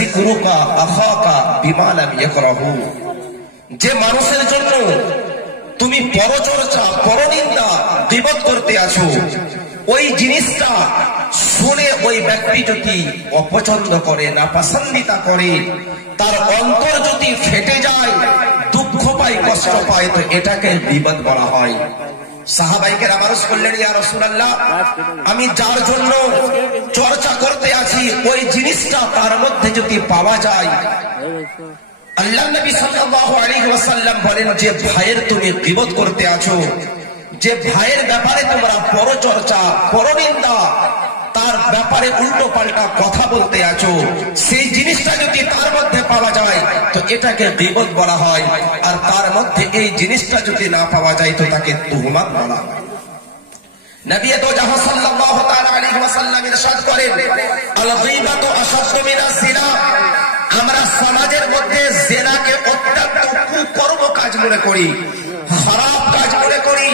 যিকরুকা আখাকা বিমা লাম ইয়াকরাহু, যে মানুষের জন্য তুমি পরচর্চা, পরনিন্দা, গীবত করতে আছো, ওই জিনিসটা শুনে ওই ব্যক্তি যদি অপছন্দ করে, না পছন্দিতা করে, তার অন্তর যদি ফেটে যায়, দুঃখ পায়, কষ্ট পায়, তো এটাকে গীবত বলা হয়। সাহাবায়ে কেরাম আরজ করলেন, ইয়া রাসূলুল্লাহ, আমি যার জন্য চর্চা করতে আছি ওই জিনিসটা তার মধ্যে যদি পাওয়া যায়। আল্লাহ নবী সাল্লাল্লাহু আলাইহি ওয়াসাল্লাম বলেন, যে ভাইয়ের তুমি গীবত করতে আছো, যে ভাইয়ের ব্যাপারে তোমরা পরচর্চা, পরনিন্দা, তার ব্যাপারে উল্টো পাল্টা কথা বলতে আছো, সেই জিনিসটা যদি তার মধ্যে পাওয়া যায় তো এটাকে গীবত বলা হয়। আর তার মধ্যে এই জিনিসটা যদি না পাওয়া যায় তো তাকে তুহমাত বলা হয়। নবী তো জাহান সাল্লাল্লাহু তাআলা আলাইহি ওয়াসাল্লাম ইরশাদ করেন, আল গীবাতু আশাদ্দু মিনাজ জিনা। আমরা সমাজের মধ্যে জিনাকে অত্যন্ত কুকর্ম কাজ মনে করি, খারাপ কাজ মনে করি।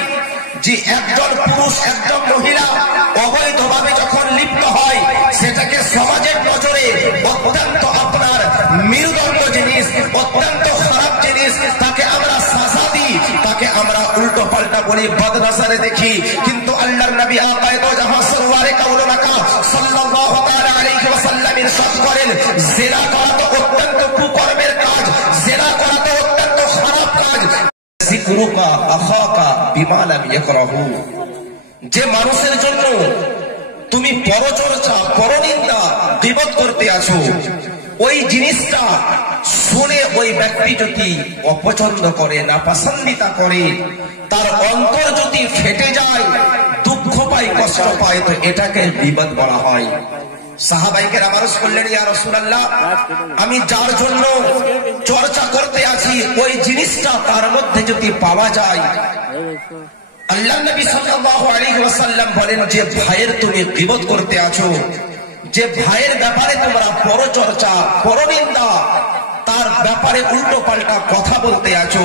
যে একজন পুরুষ, একজন মহিলা অবৈধভাবে যখন লিপ্ত হয়, সেটাকে সমাজের নজরে অত্যন্ত আপনার মেরুদণ্ড জিনিস, অত্যন্ত খারাপ জিনিস। তাকে আমরা সাজা দিই, তাকে আমরা উল্টো পাল্টা বলি, বদনজরে দেখি। কিন্তু আল্লাহর নবী আকায়ে দো জাহান সরওয়ারে কাউল মাকা সাল্লাল্লাহু তাআলা আলাইহি ওয়াসাল্লাম ইরশাদ করেন, জিনা করা তো অত্যন্ত কুকর্মের কাজ, জিনা করা তো অত্যন্ত খারাপ কাজ। যিকরুকা আখাকা বিমা লাম ইয়াকরাহু, যে মানুষের জন্য তুমি পরচর্চা, পরনিন্দা, গীবত করতে আছো, ওই জিনিসটা শুনে ওই ব্যক্তি যদি অপছন্দ করে, না পছন্দিতা করে, তার অন্তর যদি ফেটে যায়, দুঃখ পায়, কষ্ট পায়, তো এটাকে গীবত বলা হয়। সাহাবায়ে কেরাম আরজ করলেন, ইয়া রাসূলুল্লাহ, আমি যার জন্য চর্চা করতে আছি ওই জিনিসটা তার মধ্যে যদি পাওয়া যায়। আল্লাহ নবী সাল্লাল্লাহু আলাইহি ওয়াসাল্লাম বলেন, যে ভাইয়ের তুমি গীবত করতে আছো, যে ভাইয়ের ব্যাপারে তোমরা পরচর্চা, পরনিন্দা, তার ব্যাপারে উল্টো পাল্টা কথা বলতে আছো,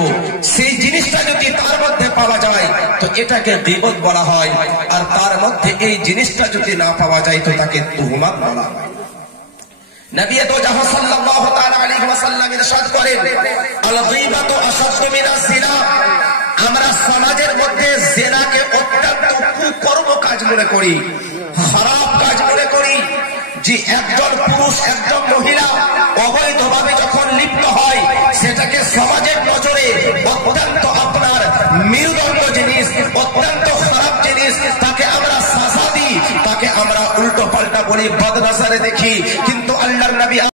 সেই জিনিসটা যদি তার মধ্যে পাওয়া যায় তো এটাকে গীবত বলা হয়। আর তার মধ্যে এই জিনিসটা যদি না পাওয়া যায় তো তাকে তুহমাত বলা হয়। নবী তো জাহান সাল্লাল্লাহু তাআলা আলাইহি ওয়াসাল্লাম ইরশাদ করেন, আল গীবাতু আশাদ্দু মিনাজ জিনা। আমরা সমাজের মধ্যে জিনাকে অত্যন্ত কুকর্ম কাজ মনে করি, খারাপ কাজ মনে করি। যে একজন পুরুষ, একজন মহিলা অবৈধভাবে যখন লিপ্ত হয়, সেটাকে সমাজের নজরে অত্যন্ত আপনার মেরুদণ্ড জিনিস, অত্যন্ত খারাপ জিনিস। তাকে আমরা সাজা দিই, তাকে আমরা উল্টো পাল্টা বলি, বদনজরে দেখি। কিন্তু আল্লাহ